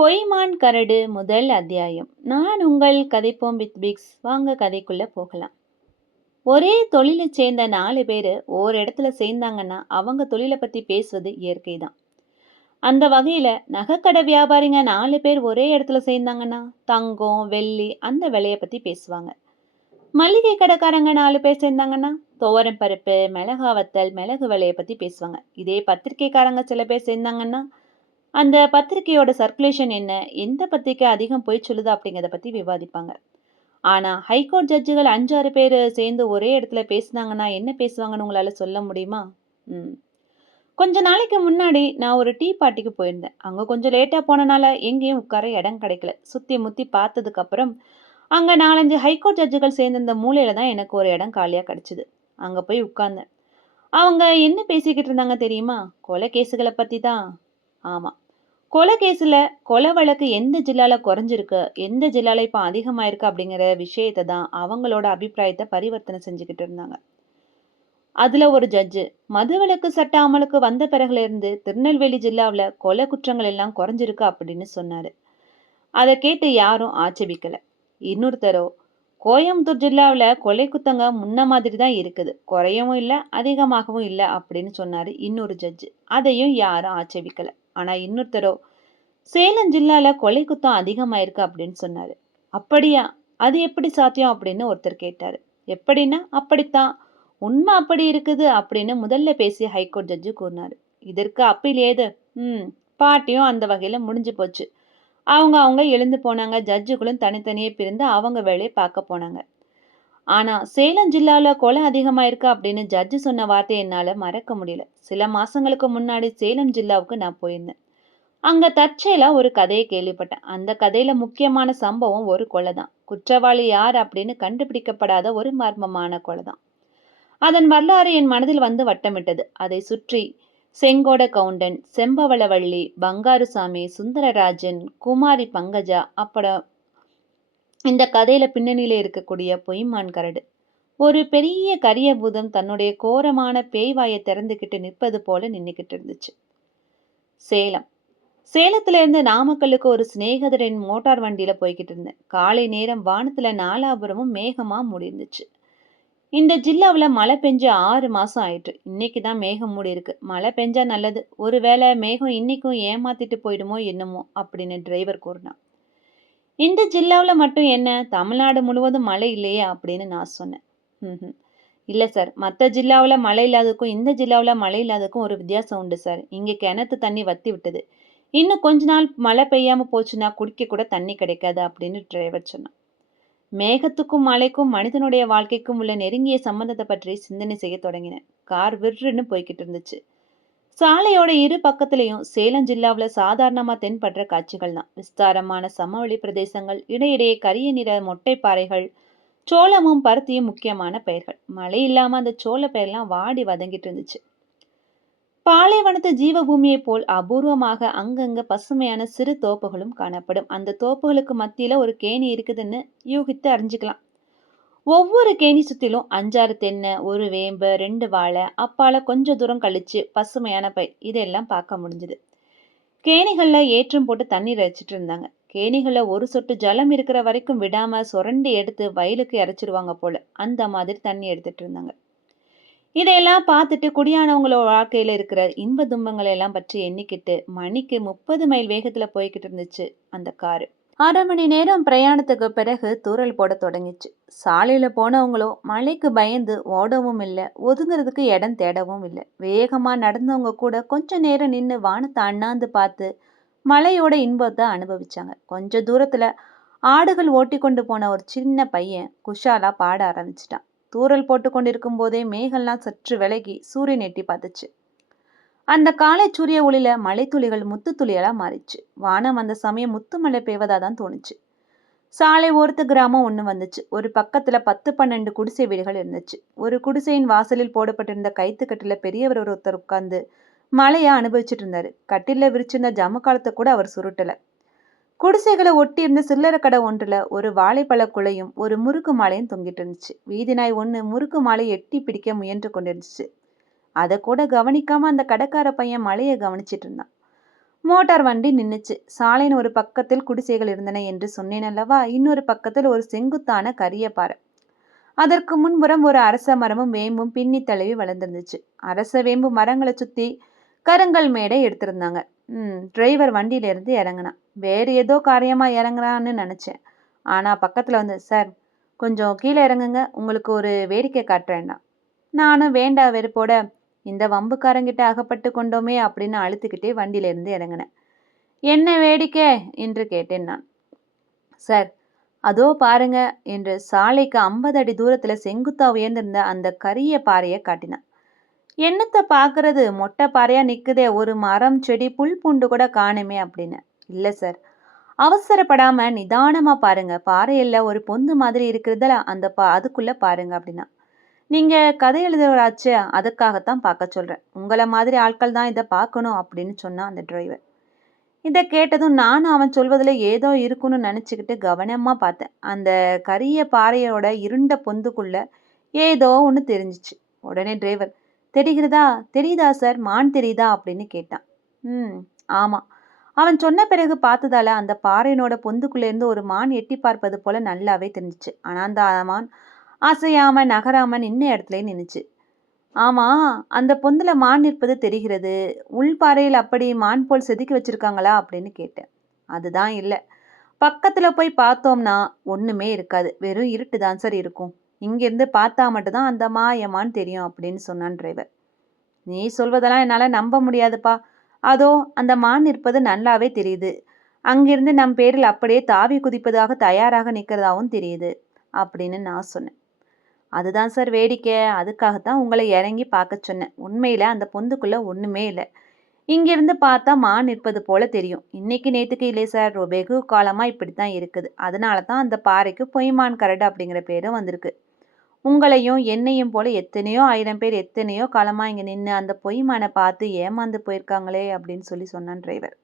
பொய்மான் கரடு முதல் அத்தியாயம். நான் உங்கள் கதைப்போம் வித் பிக்ஸ். வாங்க கதைக்குள்ளே போகலாம். ஒரே தொழிலை சேர்ந்த நாலு பேர் ஒரு இடத்துல சேர்ந்தாங்கன்னா அவங்க தொழிலை பற்றி பேசுவது இயற்கை தான் அந்த வகையில் நகைக்கடை வியாபாரிங்க நாலு பேர் ஒரே இடத்துல சேர்ந்தாங்கன்னா தங்கம் வெள்ளி அந்த விலையை பற்றி பேசுவாங்க. மளிகை கடைக்காரங்க நாலு பேர் சேர்ந்தாங்கன்னா துவரம் பருப்பு மிளகா வத்தல் மிளகு விலையை பற்றி பேசுவாங்க. இதே பத்திரிக்கைக்காரங்க சில பேர் சேர்ந்தாங்கன்னா அந்த பத்திரிகையோட சர்க்குலேஷன் என்ன? எந்த பத்திரிக்கை அதிகம் போய் சொல்லுது அப்படிங்கிறத பற்றி விவாதிப்பாங்க. ஆனால் ஹைகோர்ட் ஜட்ஜுகள் அஞ்சாறு பேர் சேர்ந்து ஒரே இடத்துல பேசுனாங்கன்னா என்ன பேசுவாங்கன்னு உங்களால் சொல்ல முடியுமா? ம். கொஞ்ச நாளைக்கு முன்னாடி நான் ஒரு டீ பார்ட்டிக்கு போயிருந்தேன். அங்கே கொஞ்சம் லேட்டாக போனனால எங்கேயும் உட்கார இடம் கிடைக்கல. சுற்றி முற்றி பார்த்ததுக்கப்புறம் அங்கே நாலஞ்சு ஹைகோர்ட் ஜட்ஜுகள் சேர்ந்த மூலையில் தான் எனக்கு ஒரு இடம் காலியாக கிடச்சிது. அங்கே போய் உட்கார்ந்தேன். அவங்க என்ன பேசிக்கிட்டு இருந்தாங்க தெரியுமா? கொலை கேஸுகளை பற்றி தான் ஆமாம் கொலை கேஸில் கொலை வழக்கு எந்த ஜில்லாவில் குறைஞ்சிருக்கு? எந்த ஜில்லாவில் இப்போ அதிகமாயிருக்கு அப்படிங்கிற விஷயத்தை தான் அவங்களோட அபிப்பிராயத்தை பரிவர்த்தனை செஞ்சுக்கிட்டு இருந்தாங்க. அதில் ஒரு ஜட்ஜு மதுவிலக்கு சட்ட அமலுக்கு வந்த பிறகுலேருந்து திருநெல்வேலி ஜில்லாவில் கொலை குற்றங்கள் எல்லாம் குறைஞ்சிருக்கு அப்படின்னு சொன்னார். அதை கேட்டு யாரும் ஆட்சேபிக்கலை. இன்னொருத்தரோ கோயம்புத்தூர் ஜில்லாவில் கொலை குத்தங்க முன்ன மாதிரி தான் இருக்குது. குறையவும் இல்லை அதிகமாகவும் இல்லை அப்படின்னு சொன்னார் இன்னொரு ஜட்ஜு அதையும் யாரும் ஆட்சேபிக்கலை. ஆனால் இன்னொருத்தரோ சேலம் ஜில்லாவில் கொலை குத்தம் அதிகமாயிருக்கு அப்படின்னு சொன்னார். அப்படியா? அது எப்படி சாத்தியம் அப்படின்னு ஒருத்தர் கேட்டார். எப்படின்னா அப்படித்தான். உண்மை அப்படி இருக்குது அப்படின்னு முதல்ல பேசிய ஹைகோர்ட் ஜட்ஜு கூறினார். இதற்கு அப்பீல் ஏது? ம் பாட்டியும் அந்த வகையில் முடிஞ்சு போச்சு. அவங்க அவங்க எழுந்து போனாங்க. ஜட்ஜுகளும் தனித்தனியே பிரிந்து அவங்க வேலையை பார்க்க போனாங்க. ஆனால் சேலம் ஜில்லாவில் கொலை அதிகமாயிருக்கு அப்படின்னு ஜட்ஜு சொன்ன வார்த்தையை என்னால் மறக்க முடியல. சில மாதங்களுக்கு முன்னாடி சேலம் ஜில்லாவுக்கு நான் போயிருந்தேன். அங்கே தற்செயலாக ஒரு கதையை கேள்விப்பட்டேன். அந்த கதையில் முக்கியமான சம்பவம் ஒரு கொலை தான். குற்றவாளி யார் அப்படின்னு கண்டுபிடிக்கப்படாத ஒரு மர்மமான கொலை தான். அதன் வரலாறு என் மனதில் வந்து வட்டமிட்டது. அதை சுற்றி செங்கோட கவுண்டன் செம்பவளவள்ளி பங்காருசாமி சுந்தரராஜன் குமாரி பங்கஜா அப்புறம் இந்த கதையில பின்னணியில இருக்கக்கூடிய பொய்மான் கரடு. ஒரு பெரிய கரிய பூதம் தன்னுடைய கோரமான பேய்வாயை திறந்துக்கிட்டு நிற்பது போல நின்றுக்கிட்டு இருந்துச்சு. சேலம். சேலத்துல இருந்து நாமக்கல்லுக்கு ஒரு சிநேகிதரின் மோட்டார் வண்டியில போய்கிட்டு இருந்தேன். காலை நேரம் வானத்துல நாலாபுரமும் மேகமா முடிந்துச்சு இந்த ஜில்லாவில் மழை பெஞ்சு ஆறு மாதம் ஆயிட்டு. இன்னைக்கு தான் மேகம் மூடி இருக்கு. மழை பெஞ்சா நல்லது. ஒருவேளை மேகம் இன்னைக்கும் ஏமாத்திட்டு போயிடுமோ என்னமோ அப்படின்னு டிரைவர் கூறினான். இந்த ஜில்லாவில் மட்டும் என்ன? தமிழ்நாடு முழுவதும் மழை இல்லையே அப்படின்னு நான் சொன்னேன். ம் இல்லை சார். மற்ற ஜில்லாவில் மழை இல்லாததுக்கும் இந்த ஜில்லாவில் மழை இல்லாததுக்கும் ஒரு வித்தியாசம் உண்டு சார். இங்கே கிணத்து தண்ணி வத்தி விட்டது. இன்னும் கொஞ்ச நாள் மழை பெய்யாமல் போச்சுன்னா குடிக்க கூட தண்ணி கிடைக்காது அப்படின்னு டிரைவர் சொன்னான். மேகத்துக்கும் மலைக்கும் மனிதனுடைய வாழ்க்கைக்கும் உள்ள நெருங்கிய சம்பந்தத்தை பற்றி சிந்தனை செய்ய தொடங்கினேன் கார் விற்றுன்னு போய்கிட்டு இருந்துச்சு. சாலையோட இரு பக்கத்துலேயும் சேலம் ஜில்லாவில் சாதாரணமாக தென்படுற காட்சிகள் தான். விஸ்தாரமான சமவெளி பிரதேசங்கள் இடையிடையே கரிய நிற மொட்டை பாறைகள் சோளமும் பருத்தியும் முக்கியமான பெயர்கள். மழை இல்லாமல் அந்த சோள பெயர்லாம் வாடி வதங்கிட்டு இருந்துச்சு. பாலைவனத்து ஜீவபூமியைப் போல் அபூர்வமாக அங்கங்க பசுமையான சிறு தோப்புகளும் காணப்படும். அந்த தோப்புகளுக்கு மத்தியில ஒரு கேணி இருக்குதுன்னு யூகித்து அறிஞ்சுக்கலாம். ஒவ்வொரு கேணி சுத்திலும் அஞ்சாறு தென்னை ஒரு வேம்பு ரெண்டு வாழை அப்பால கொஞ்ச தூரம் கழிச்சு பசுமையான பை இதெல்லாம் பார்க்க முடிஞ்சுது. கேணிகளில் ஏற்றம் போட்டு தண்ணீர் அரைச்சிட்டு இருந்தாங்க. கேணிகளில் ஒரு சொட்டு ஜலம் இருக்கிற வரைக்கும் விடாம சுரண்டி எடுத்து வயலுக்கு இறைச்சிடுவாங்க போல. அந்த மாதிரி தண்ணி எடுத்துட்டு இருந்தாங்க. இதையெல்லாம் பார்த்துட்டு குடியானவங்களோட வாழ்க்கையில் இருக்கிற இன்ப துன்பங்களை எல்லாம் பற்றி எண்ணிக்கிட்டு மணிக்கு முப்பது மைல் வேகத்தில் போய்கிட்டு இருந்துச்சு அந்த காரு. அரை மணி நேரம் பிரயாணத்துக்கு பிறகு தூரல் போட தொடங்கிச்சு. சாலையில் போனவங்களோ மழைக்கு பயந்து ஓடவும் இல்லை ஒதுங்கிறதுக்கு இடம் தேடவும் இல்லை. வேகமாக நடந்தவங்க கூட கொஞ்ச நேரம் நின்று வானத்தை அண்ணாந்து பார்த்து மழையோட இன்பத்தை அனுபவிச்சாங்க. கொஞ்ச தூரத்தில் ஆடுகள் ஓட்டி கொண்டு போன ஒரு சின்ன பையன் குஷாலாக பாட ஆரம்பிச்சிட்டான். தூரல் போட்டு கொண்டிருக்கும் போதே மேகெல்லாம் சற்று விலகி சூரியன் எட்டி பார்த்துச்சு. அந்த காலை சூரிய ஒளியில மலைத்துளிகள் முத்து துளியெல்லாம் மாறிச்சு. வானம் அந்த சமயம் முத்து மழை பெய்வதா தான் தோணுச்சு. சாலை ஓரத்து கிராமம் ஒன்று வந்துச்சு. ஒரு பக்கத்தில் பத்து பன்னெண்டு குடிசை வீடுகள் இருந்துச்சு. ஒரு குடிசையின் வாசலில் போடப்பட்டிருந்த கைத்துக்கட்டில் பெரியவர் ஒருத்தர் உட்கார்ந்து மழையை அனுபவிச்சுட்டு இருந்தார். கட்டில விரிச்சிருந்த ஜம்மு காலத்தை கூட அவர் சுருட்டலை. குடிசைகளை ஒட்டி இருந்த சில்லறை கடை ஒன்றில் ஒரு வாழைப்பழ குலையும் ஒரு முறுக்கு மாலையும் தொங்கிட்டு இருந்துச்சு. வீதி நாய் ஒன்று முறுக்கு மாலை எட்டி பிடிக்க முயன்று கொண்டிருந்துச்சு. அதை கூட கவனிக்காம அந்த கடைக்கார பையன் மலையை கவனிச்சிட்டு இருந்தான். மோட்டார் வண்டி நின்றுச்சு சாலையின் ஒரு பக்கத்தில் குடிசைகள் இருந்தன என்று சொன்னேன் அல்லவா? இன்னொரு பக்கத்தில் ஒரு செங்குத்தான கரிய பாறை. அதற்கு முன்புறம் ஒரு அரச மரமும் வேம்பும் பின்னி தழுவி வளர்ந்துருந்துச்சு. அரச வேம்பு மரங்களை சுற்றி கருங்கல் மேடை எடுத்திருந்தாங்க. ம் டிரைவர் வண்டியிலேருந்து இறங்கினான். வேறு ஏதோ காரியமாக இறங்குறான்னு நினச்சேன். ஆனால் பக்கத்தில் வந்து சார் கொஞ்சம் கீழே இறங்குங்க. உங்களுக்கு ஒரு வேடிக்கை காட்டுறேன்னா நானும் வேண்டா வெறுப்போட இந்த வம்புக்காரங்கிட்ட அகப்பட்டு கொண்டோமே அப்படின்னு அழுத்துக்கிட்டே வண்டியிலேருந்து இறங்கினேன். என்ன வேடிக்கை? என்று கேட்டேன் நான். சார் அதோ பாருங்க என்று சாலைக்கு ஐம்பது அடி தூரத்தில் செங்குத்தா உயர்ந்திருந்த அந்த கரிய பாறையை காட்டினான். என்னத்தை பார்க்கறது மொட்டை பாறையாக நிற்குதே ஒரு மரம் செடி புல் பூண்டு கூட காணுமே அப்படின்னு. இல்லை சார். அவசரப்படாம நிதானமா பாருங்க. பாறையில் ஒரு பொந்து மாதிரி இருக்கிறதுல அந்த பா அதுக்குள்ள பாருங்க அப்படின்னா. நீங்க கதை எழுதுகிறாச்சு அதுக்காகத்தான் பார்க்க சொல்றேன். உங்களை மாதிரி ஆட்கள் தான் இதை பார்க்கணும் அப்படின்னு சொன்னான் அந்த டிரைவர் இதை கேட்டதும் நானும் அவன் சொல்வதில் ஏதோ இருக்குன்னு நினச்சிக்கிட்டு கவனமாக பார்த்தேன். அந்த கரிய பாறையோட இருண்ட பொந்துக்குள்ள ஏதோ ஒன்று தெரிஞ்சிச்சு. உடனே டிரைவர் தெரிகிறதா? தெரியுதா சார்? மான் தெரியுதா? அப்படின்னு கேட்டான். ம் ஆமாம் அவன் சொன்ன பிறகு பார்த்ததால அந்த பாறையினோட பொந்துக்குள்ளேருந்து ஒரு மான் எட்டி பார்ப்பது போல நல்லாவே தெரிஞ்சிச்சு. ஆனால் அந்த மான் அசையாம நகராம நின்ன இடத்துல நின்றுச்சு ஆமா அந்த பொந்துல மான் நிற்பது தெரிகிறது. உள்பாறையில் அப்படி மான் போல் செதுக்கி வச்சிருக்காங்களா அப்படின்னு கேட்டேன். அதுதான் இல்லை. பக்கத்துல போய் பார்த்தோம்னா ஒண்ணுமே இருக்காது. வெறும் இருட்டு தான் சார் இருக்கும். இங்கிருந்து பார்த்தா மட்டும்தான் அந்த மாயமான்னு தெரியும் அப்படின்னு சொன்னான் டிரைவர். நீ சொல்வதெல்லாம் என்னால் நம்ப முடியாதுப்பா. அதோ அந்த மான் நிற்பது நல்லாவே தெரியுது. அங்கிருந்து நம் பேரில் அப்படியே தாவி குதிப்பதாக தயாராக நிற்கிறதாவும் தெரியுது அப்படின்னு நான் சொன்னேன். அதுதான் சார் வேடிக்கை. அதுக்காகத்தான் உங்களை இறங்கி பார்க்க சொன்னேன். உண்மையில் அந்த பொந்துக்குள்ளே ஒன்றுமே இல்லை. இங்கிருந்து பார்த்தா மான் நிற்பது போல தெரியும். இன்னைக்கு நேற்றுக்கு இல்லை சார். வெகு காலமாக இப்படி தான் இருக்குது. அதனால தான் அந்த பாறைக்கு பொய்மான் கரடு அப்படிங்கிற பேரும் வந்திருக்கு. உங்களையும் என்னையும் போல எத்தனையோ ஆயிரம் பேர் எத்தனையோ காலமாக இங்கே நின்று அந்த பொய்மானை பார்த்து ஏமாந்து போயிருக்காங்களே அப்படின்னு சொல்லி சொன்னான் டிரைவர்.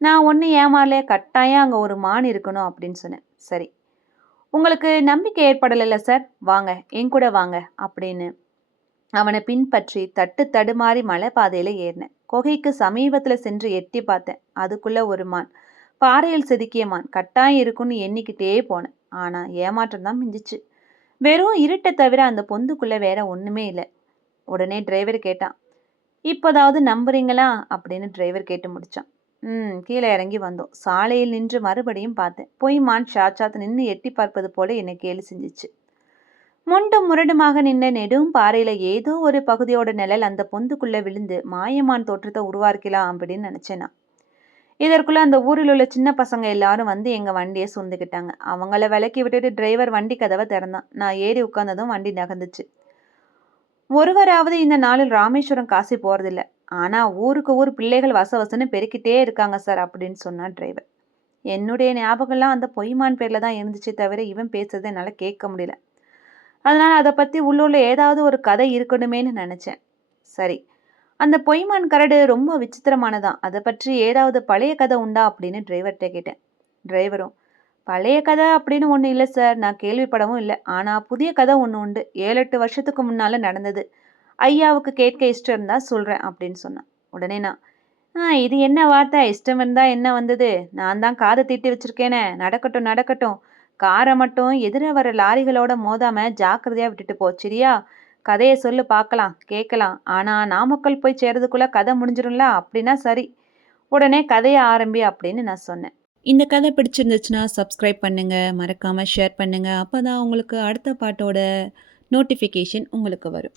நான் ஒன்று ஏமாறல கட்டாயம் அங்கே ஒரு மான் இருக்கணும் அப்படின்னு சொன்னேன். சரி. உங்களுக்கு நம்பிக்கை ஏற்படலைல்ல சார்? வாங்க என் கூட வாங்க அப்படின்னு அவனை பின்பற்றி தட்டு தடுமாறி மலை பாதையில் ஏறினேன். குகைக்கு சமீபத்தில் சென்று எட்டி பார்த்தேன். அதுக்குள்ளே ஒரு மான். பாறையில் செதுக்கிய மான். கட்டாயம் இருக்குன்னு எண்ணிக்கிட்டே போனேன். ஆனால் ஏமாற்றம் தான் மிஞ்சிச்சு. வெறும் இருட்டை தவிர அந்த பொந்துக்குள்ளே வேற ஒன்றுமே இல்லை. உடனே டிரைவர் கேட்டான் இப்போதாவது நம்புறீங்களா? அப்படின்னு டிரைவர் கேட்டு முடித்தான் ம் கீழே இறங்கி வந்தோம். சாலையில் நின்று மறுபடியும் பார்த்தேன். பொய் மான் நின்று எட்டி பார்ப்பது போல என்னை கேலி செஞ்சிச்சு. முண்டும் முரடுமாக நின்ற நெடும் பாறையில் ஏதோ ஒரு பகுதியோட நிழல் அந்த பொந்துக்குள்ளே விழுந்து மாயமான் தோற்றத்தை உருவாக்கலாம் அப்படின்னு நினச்சேன் நான். இதற்குள்ள அந்த ஊரில் உள்ள சின்ன பசங்க எல்லாரும் வந்து எங்க வண்டியை சுந்துக்கிட்டாங்க அவங்கள விலக்கி விட்டுட்டு டிரைவர் வண்டி கதவை திறந்தான். நான் ஏறி உட்கார்ந்ததும் வண்டி நகர்ந்துச்சு. ஒருவராவது இந்த நாளில் ராமேஸ்வரம் காசி போறதில்ல. ஆனால் ஊருக்கு ஊர் பிள்ளைகள் வசவசன்னு பெருக்கிட்டே இருக்காங்க சார் அப்படின்னு சொன்னான் டிரைவர் என்னுடைய ஞாபகம்லாம் அந்த பொய்மான் பேரில் தான் இருந்துச்சு தவிர இவன் பேசுறதை என்னால் கேட்க முடியல. அதனால் அதை பற்றி உள்ளூரில் ஏதாவது ஒரு கதை இருக்கணுமேனு நினச்சேன். சரி அந்த பொய்மான் கரடு ரொம்ப விசித்திரமானதான். அதை பற்றி ஏதாவது பழைய கதை உண்டா அப்படின்னு டிரைவர்கிட்ட கேட்டேன். டிரைவரும் பழைய கதை அப்படின்னு ஒன்றும் இல்லை சார் நான் கேள்விப்படவும் இல்லை. ஆனால் புதிய கதை ஒன்று உண்டு. ஏழு எட்டு வருஷத்துக்கு முன்னால் நடந்தது. ஐயாவுக்கு கேட்க இஷ்டம் இருந்தால் சொல்கிறேன் அப்படின்னு சொன்னான். உடனே நான் ஆ இது என்ன வார்த்தை? இஷ்டம் இருந்தால் என்ன வந்தது? நான் தான் காதை தீட்டி வச்சிருக்கேனே. நடக்கட்டும் நடக்கட்டும். காரை மட்டும் எதிர வர லாரிகளோட மோதாமல் ஜாக்கிரதையாக விட்டுட்டு போ சரியா? கதையை சொல்லு பார்க்கலாம் கேட்கலாம். ஆனால் நாமக்கல் போய் சேர்றதுக்குள்ளே கதை முடிஞ்சிடும்ல அப்படின்னா சரி. உடனே கதையை ஆரம்பி அப்படின்னு நான் சொன்னேன். இந்த கதை பிடிச்சிருந்துச்சுன்னா சப்ஸ்கிரைப் பண்ணுங்கள் மறக்காமல் ஷேர் பண்ணுங்கள் அப்போ தான் உங்களுக்கு அடுத்த பாட்டோட நோட்டிஃபிகேஷன் உங்களுக்கு வரும்.